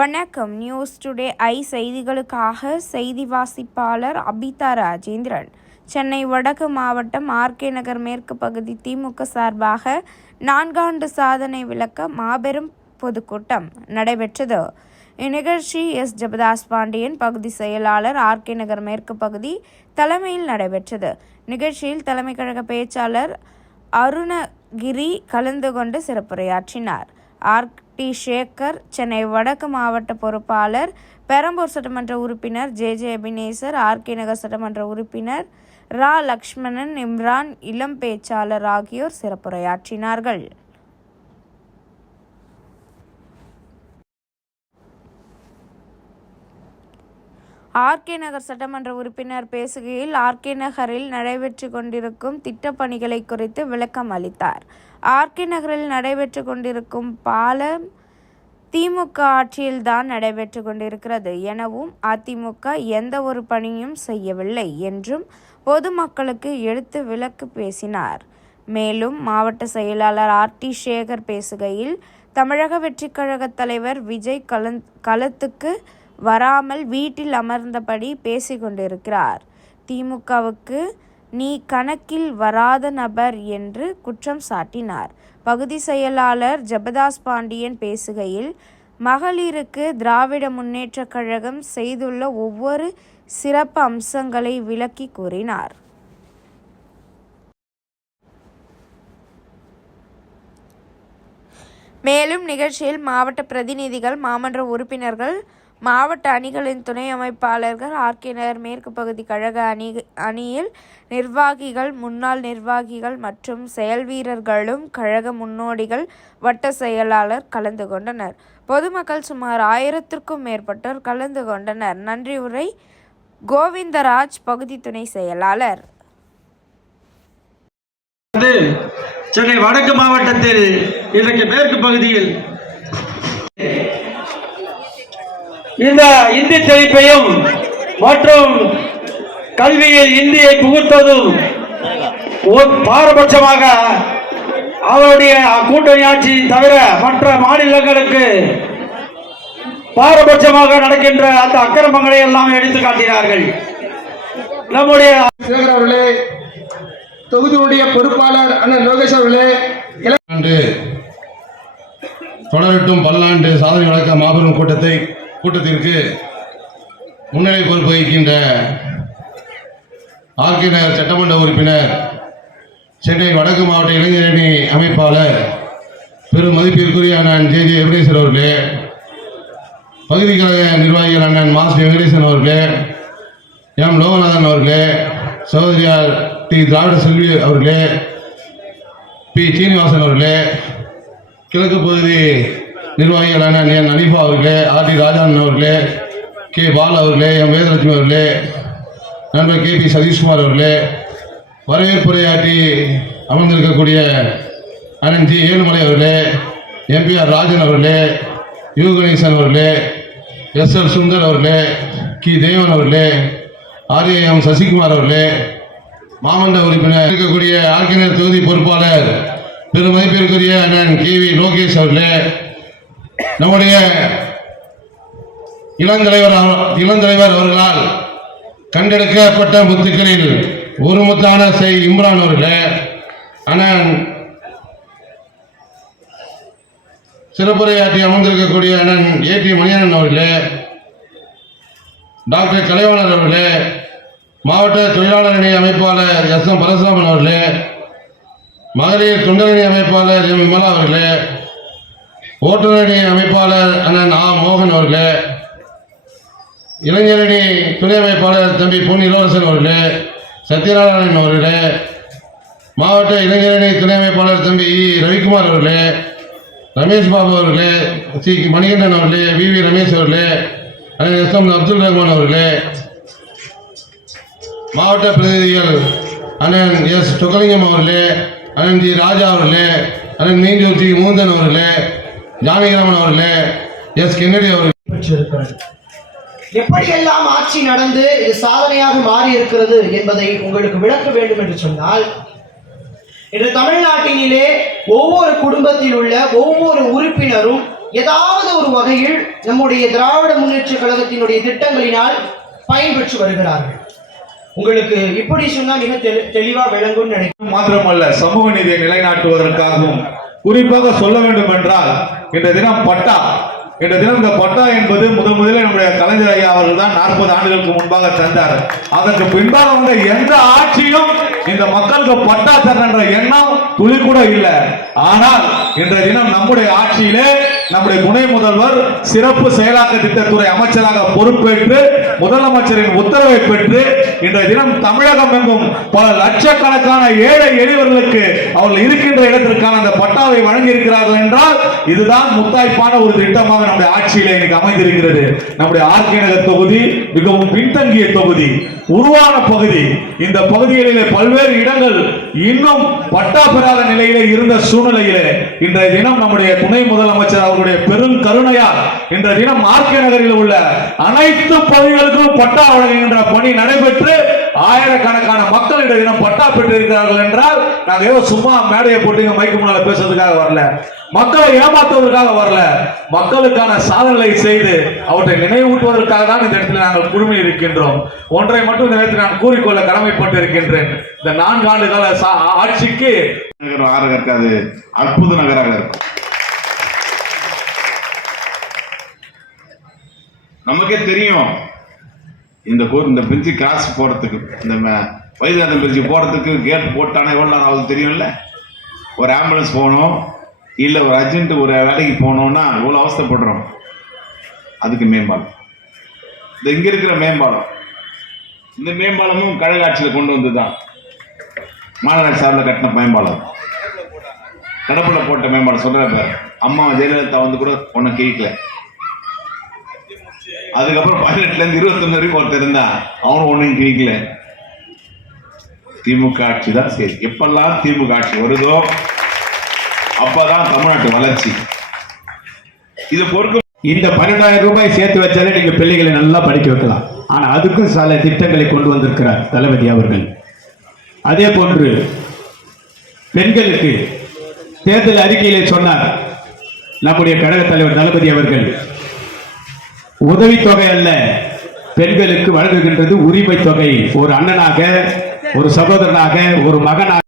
வணக்கம். News today I செய்திகளுக்காக செய்தி வாசிப்பாளர் அபிதா ராஜேந்திரன். சென்னை வடக்கு மாவட்டம் ஆர்கே நகர் மேற்கு பகுதி திமுக சார்பாக நான்காண்டு சாதனை விளக்க மாபெரும் பொதுக்கூட்டம் நடைபெற்றது. இந்நிகழ்ச்சி எஸ். ஜெபதாஸ் பாண்டியன் பகுதி செயலாளர் ஆர்கே நகர் மேற்கு பகுதி தலைமையில் நடைபெற்றது. நிகழ்ச்சியில் தலைமை கழக பேச்சாளர் அருணகிரி கலந்து கொண்டு சிறப்புரையாற்றினார். ஆர்க் டி சேகர் சென்னை வடக்கு மாவட்ட பொறுப்பாளர் பெரம்பூர் சட்டமன்ற உறுப்பினர் J. J. Ebenezer RK Nagar சட்டமன்ற உறுப்பினர் ரா. லக்ஷ்மணன் இம்ரான் இளம் பேச்சாளர் ஆகியோர் சிறப்புரையாற்றினார்கள். ஆர்கே நகர் சட்டமன்ற உறுப்பினர் பேசுகையில் ஆர்கே நகரில் நடைபெற்று கொண்டிருக்கும் திட்டப்பணிகளை குறித்து விளக்கம் அளித்தார். ஆர்கே நகரில் நடைபெற்று கொண்டிருக்கும் பாலம் திமுக ஆட்சியில்தான் நடைபெற்று கொண்டிருக்கிறது. எனவும் அதிமுக எந்த ஒரு பணியும் செய்யவில்லை என்றும் பொதுமக்களுக்கு எடுத்து விளக்கு பேசினார். மேலும் மாவட்ட செயலாளர் ஆர். டி. சேகர் பேசுகையில் தமிழக வெற்றிக் கழக தலைவர் விஜய் கலந் களத்துக்கு வராமல் வீட்டில் அமர்ந்தபடி பேசிக்கொண்டிருக்கிறார் திமுகவுக்கு நீ கணக்கில் வராத நபர் என்று குற்றம் சாட்டினார். பகுதி செயலாளர் ஜெபதாஸ் பாண்டியன் பேசுகையில் மகளிருக்கு திராவிட முன்னேற்றக் கழகம் செய்துள்ள ஒவ்வொரு சிறப்பு அம்சங்களை விளக்கி கூறினார். மேலும் நிகழ்ச்சியில் மாவட்ட பிரதிநிதிகள் மாமன்ற உறுப்பினர்கள் மாவட்ட அணிகளின் துணை அமைப்பாளர்கள் ஆர்கேனர் மேற்கு பகுதி கழக அணி அணியில் நிர்வாகிகள் முன்னாள் நிர்வாகிகள் மற்றும் செயல்வீரர்களும் கழக முன்னோடிகள் வட்ட செயலாளர் கலந்து கொண்டனர். பொதுமக்கள் சுமார் ஆயிரத்திற்கும் மேற்பட்டோர் கலந்து கொண்டனர். நன்றி உரை கோவிந்தராஜ் பகுதி துணை செயலாளர். சென்னை வடக்கு மாவட்டத்தில் இன்றைக்கு மேற்கு பகுதியில் இந்த இந்தி திணிப்பையும் மற்றும் கல்வியில் இந்தியை புகுத்ததும் பாரபட்சமாக அவருடைய கூட்டணி ஆட்சி தவிர மற்ற மாநிலங்களுக்கு பாரபட்சமாக நடக்கின்ற அந்த அக்கிரமங்களை எல்லாம் எடுத்து காட்டினார்கள். நம்முடைய அவர்களே தொகுதியுடைய பொறுப்பாளர் அண்ணன் லோகேஷ் அவர்களே தொடரட்டும் பல்லாண்டு சாதனை வழக்க மாபெரும் கூட்டத்தை கூட்டத்திற்கு முன்னிலை பொறுப்பு வகிக்கின்ற ஆர்கே நகர் சட்டமன்ற உறுப்பினர் சென்னை வடக்கு மாவட்ட இளைஞரணி அமைப்பாளர் பெரும் மதிப்பிற்குரிய அண்ணன் ஜே ஜே வெங்கடேசன் அவர்களே பகுதி கழக நிர்வாகிகள் அண்ணன் மாஸ் வெங்கடேசன் அவர்களே எம். லோகநாதன் அவர்களே சகோதரியார் டி. திராவிட செல்வி அவர்களே பி. சீனிவாசன் அவர்களே கிழக்கு பகுதி நிர்வாகிகளான என் அனிஃபா அவர்களே ஆர் டி ராஜான் அவர்களே கே பால் அவர்களே எம் வேதலட்சுமி அவர்களே நண்பர் கே பி சதீஷ்குமார் அவர்களே வரவேற்புரையாற்றி அமர்ந்திருக்கக்கூடிய அண்ணன் ஜி ஏழுமலை அவர்களே எம்பிஆர் ராஜன் அவர்களே யு கணேசன் அவர்களே எஸ் எல் சுந்தர் அவர்களே கி தேவன் அவர்களே ஆர்ஏஎம் சசிகுமார் அவர்களே மாமண்ட உறுப்பினர் இருக்கக்கூடிய ஆர்கினர் தொகுதி பொறுப்பாளர் பெருமதிப்பிற்குரிய அண்ணன் கே வி லோகேஷ் அவர்களே நம்முடைய இளந்தலைவர் இளந்தலைவர் அவர்களால் கண்டெடுக்கப்பட்ட முத்துக்களில் ஒரு முத்தான செய் இம்ரான் அவர்களே அண்ணன் சிறப்புரையாற்றி அமர்ந்திருக்கக்கூடிய அண்ணன் ஏ டி மணியண்ணன் அவர்களே டாக்டர் கலைவாணர் அவர்களே மாவட்ட தொழிலாளர் அணி அமைப்பாளர் எஸ் எம் பரசுராமன் அவர்களே மகளிர் தொண்டரணி அமைப்பாளர் எம் விமலா அவர்களே ஓட்டுநடி அமைப்பாளர் அண்ணன் ஆ மோகன் அவர்களே இளைஞரணி துணை அமைப்பாளர் தம்பி பொன் இளவரசன் அவர்கள் சத்யநாராயணன் அவர்கள் மாவட்ட இளைஞரணி துணை அமைப்பாளர் தம்பி இ. ரவிக்குமார் அவர்களே ரமேஷ் பாபு அவர்களே சி. மணிகண்டன் அவர்களே வி. வி. ரமேஷ் அவர்களே அண்ணன் எஸ். எம். அப்துல் ரஹ்மான் அவர்களே மாவட்ட பிரதிநிதிகள் அண்ணன் எஸ். தொகலிங்கம் அவர்களே அண்ணன் ஜி. ராஜா அவர்களே அண்ணன் மீஞ்சூர் ஜி. மூந்தன் அவர்களே ஜானகிராமன் அவர்களே எஸ் கென்னடி அவர்களே. பெற்றிருக்கிறது. எப்படியெல்லாம் ஆட்சி நடந்து இது சாதனையாக மாறி இருக்கிறது என்பதை உங்களுக்கு விளக்க வேண்டும் என்று சொன்னால் இன்று தமிழ்நாட்டினிலே ஒவ்வொரு குடும்பத்தில் உள்ள ஒவ்வொரு உறுப்பினரும் ஏதாவது ஒரு வகையில் நம்முடைய திராவிட முன்னேற்ற கழகத்தினுடைய திட்டங்களினால் பயன்பெற்று வருகிறார்கள். உங்களுக்கு இப்படி சொன்னா மிக தெளி- தெளிவா விளங்கும்னு நினைக்கிறேன். மாத்திரமல்ல சமூக நீதியை நிலைநாட்டுவதற்காகவும் குறிப்பாக சொல்ல வேண்டும் என்றால் இந்த தினம் பட்டா. இந்த தினம் இந்த பட்டா என்பது முதல் முதலில் நம்முடைய கலைஞர் ஐயா அவர்கள் தான் நாற்பது ஆண்டுகளுக்கு முன்பாக தந்தார். அதற்கு பின்பாக வந்த எந்த ஆட்சியும் இந்த மக்களுக்கு பட்டா தரன்ற எண்ணம் துளி கூட இல்லை. ஆனால் இன்றைய தினம் நம்முடைய ஆட்சியிலே நம்முடைய துணை முதல்வர் சிறப்பு செயலாக்க திட்டத்துறை அமைச்சராக பொறுப்பேற்று முதலமைச்சரின் உத்தரவை பெற்று இன்றைய தினம் தமிழகம் எங்கும் பல லட்சக்கணக்கான ஏழை எளியவர்களுக்கு அவர்கள் இருக்கின்ற இடத்திற்கான அந்த பட்டாவை வழங்கி இருக்கிறார்கள் என்றால் இதுதான் முத்தாய்ப்பான ஒரு திட்டமாக நம்முடைய ஆட்சியிலே இன்னைக்கு அமைந்திருக்கிறது. நம்முடைய ஆர்கே நகர் தொகுதி மிகவும் பின்தங்கிய தொகுதி. உருவான பகுதி. இந்த பகுதிகளிலே பல்வேறு இடங்கள் இன்னும் பட்டா பெறாத நிலையிலே இருந்த சூழ்நிலையிலே இன்றைய தினம் நம்முடைய துணை முதலமைச்சர் அவர்களுடைய பெரும் கருணையால் இன்றைய தினம் ஆர்கே நகரில் உள்ள அனைத்து பகுதிகளுக்கும் பட்டா வழங்குகின்ற பணி நடைபெற்று ஆயிரக்கணக்கான மக்களிடம் இனம் பட்டா பெற்றிருக்கிறார்கள் என்றால் நாங்க ஏதோ சும்மா மேடையை போட்டுங்க மைக்கு முன்னால பேசுறதுக்காக வரல. மக்களை ஏமாற்றுவதற்காக வரல. மக்களுக்கான சாதனைகளை செய்து அவற்றை நினைவூட்டுவதற்காக தான் இந்த இடத்துல நாங்கள் குழுமி இருக்கின்றோம். ஒன்றை மட்டும் இந்த நேரத்தில் நான் கூறிக்கொள்ள கடமைப்பட்டு இருக்கின்றேன் இந்த நான்கு ஆண்டு கால சா- ஆட்சிக்கு நகரம் இருக்காது அற்புத நகராக இருக்கும். நமக்கே தெரியும் இந்த கோர் இந்த பிரிட்ஜு கிராஸ் போகிறதுக்கு இந்த ம- வைத்தியநாதன் பிரிட்ஜு போகிறதுக்கு கேட் போட்டானே எவ்வளோ நேரம் ஆகுது தெரியும்ல? ஒரு ஆம்புலன்ஸ் போகணும் இல்லை ஒரு அர்ஜென்ட் ஒரு வேலைக்கு போகணுன்னா எவ்வளோ அவஸ்தைப்படுறோம். அதுக்கு மேம்பாலம். இந்த இங்கே இருக்கிற மேம்பாலம். இந்த மேம்பாலமும் கழக ஆட்சியில் கொண்டு வந்து தான் மாநகராட்சி சார்பில் கட்டின மேம்பாலம். கடப்புல போட்ட மேம்பாலம் சொல்கிற பேர். அம்மா ஜெயலலிதா வந்து கூட ஒன்றும் கேட்கல. அதுக்கப்புறம் பதினெட்டுல இருந்து இருபத்தொன்னு வரைக்கும் ஒருத்தர் இருந்தா அவனும் ஒன்றும் கேட்கல திமுக ஆட்சி தான் சரி. எப்பெல்லாம் திமுக ஆட்சி வருதோ அப்பதான் தமிழ்நாட்டு வளர்ச்சி. இது பொறுக்க இந்த பன்னெண்டாயிரம் ரூபாய் சேர்த்து வச்சாலே நீங்க பிள்ளைகளை நல்லா படிக்க வைக்கலாம். ஆனா அதுக்கும் சில திட்டங்களை கொண்டு வந்திருக்கிறார் தளபதி அவர்கள். அதே போன்று பெண்களுக்கு தேர்தல் அறிக்கையிலே சொன்னார் நம்முடைய கழக தலைவர் தளபதி அவர்கள் உதவித்தொகை அல்ல. பெண்களுக்கு வழங்குகின்றது உரிமை தொகை ஒரு அண்ணனாக ஒரு சகோதரனாக ஒரு மகனாக.